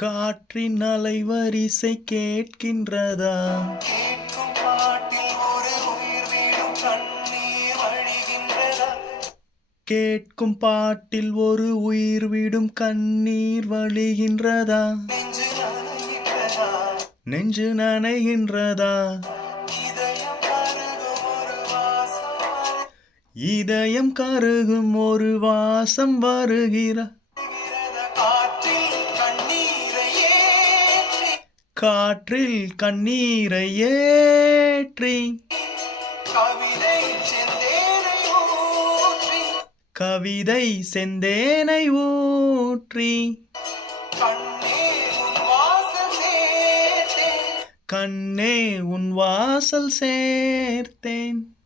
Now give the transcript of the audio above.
காற்றின் அலைவரிசை கேட்கின்றதா? கேட்கும் பாட்டில் ஒரு உயிர் வீடும் கண்ணீர் வழிகின்றதா? கேட்கும் பாட்டில் ஒரு உயிர் விடும் கண்ணீர் வழிகின்றதா? நெஞ்சு நனைகின்றதா? நெஞ்சு நனைகின்றதா? இதயம் கருகும் ஒரு வாசம் இதயம் கருகும் ஒரு வாசம் வருகிற காற்றில் கண்ணீரை ஏற்றி காற்றில் கவிதை செந்தேனை ஊற்றி கண்ணே உன் வாசல் சேர்த்தேன்.